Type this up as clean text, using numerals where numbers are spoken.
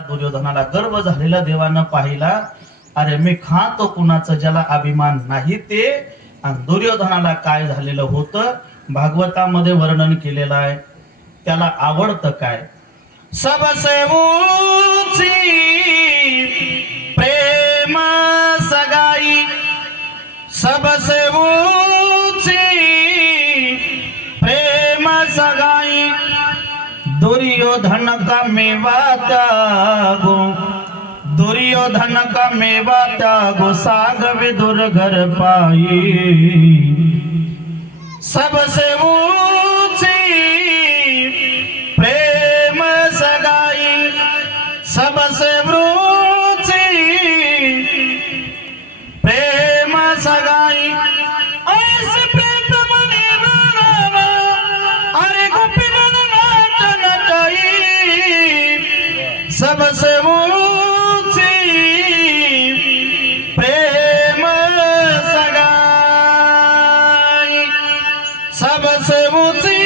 दुर्योधनाला गर्व झालेला देवानं पाहिला. अरे मी खातो कुणाचं ज्याला अभिमान नाही ते. आणि दुर्योधनाला काय झालेलं होतं भागवतामध्ये वर्णन केलेलं आहे. त्याला आवडतं काय? सबसे ऊंची प्रेम सगाई, सबसे ऊंची प्रेम सगाई, दुर्योधन का मेवा त्यागो, दुर्योधन का मेवा त्यागो, साग विदुर घर पाई. सबसे ऊंची प्रेम सगाई, सबसे ऊंची प्रेम सगाई, ऐसे प्रीतम निवारा, अरे गोपी मन नाच नचाई. सबसे ऊंची प्रेम सगाई, सबसे ऊंची